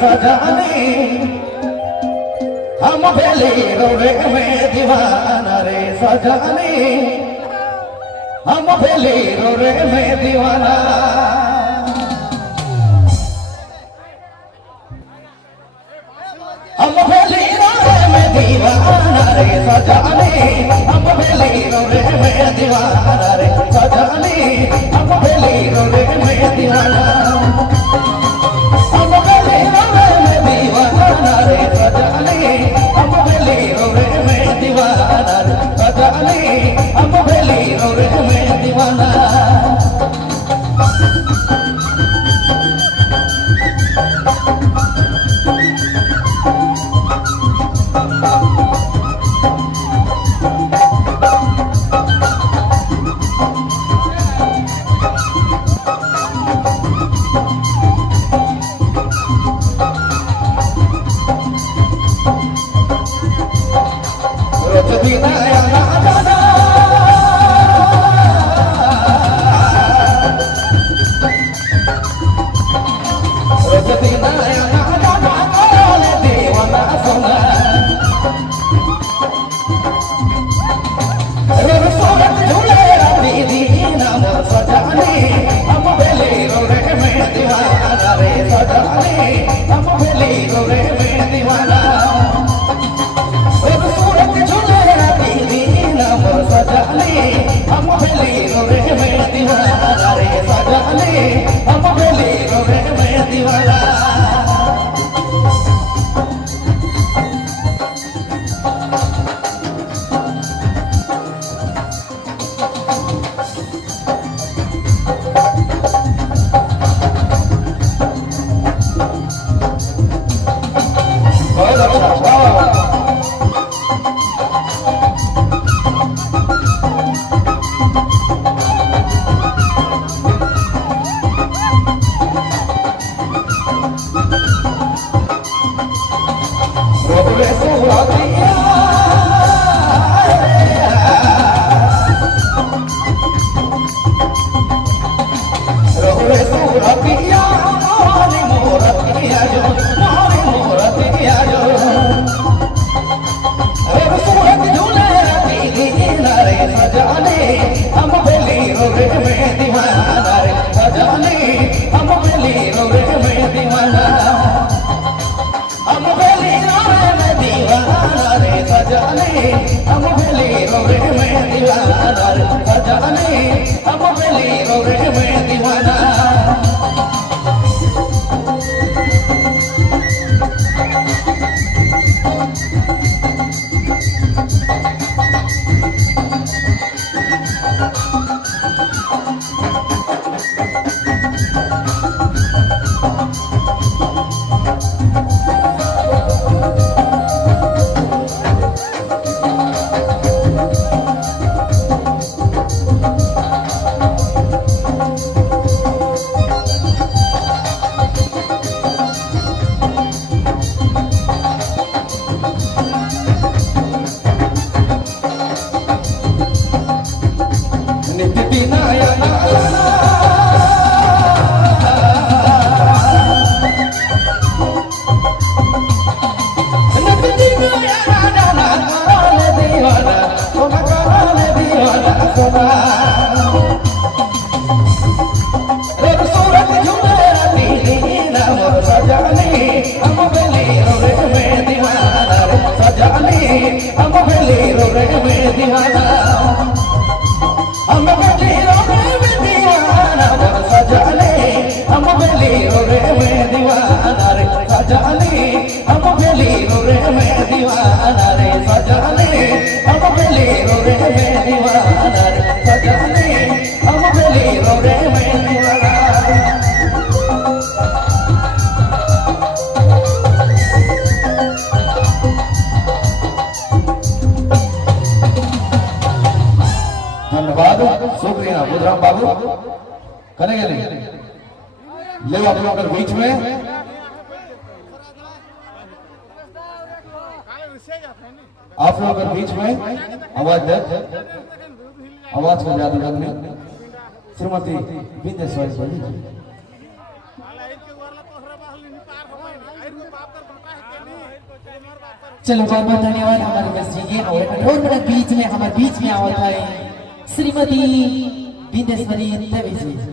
सजाने हम भेली रोवे में दीवाना रे सजाने हम भेली रोवे में दीवाना हम भेली रोवे में दीवाना रे सजाने हम भेली रोवे में दीवाना रे सजाने हम भेली रोवे में दीवाना हम भेली रोवे में दीवाना रे सजाने हम भेली रोवे में दीवाना रे सजाने हम भेली रोवे में दीवाना शुक्रिया बुधराम बाबू करेंगे नहीं ले आप लोग बीच में आप लोग बीच में आवाज दे आवाज को ज्यादा रखने श्रीमती विंध्येश्वरी चलो बहुत बहुत धन्यवाद हमारे बस जी के और कठोर मिनट बीच में हमारे बीच में आवत है श्रीमती बिंदेश्वरी देवी जी।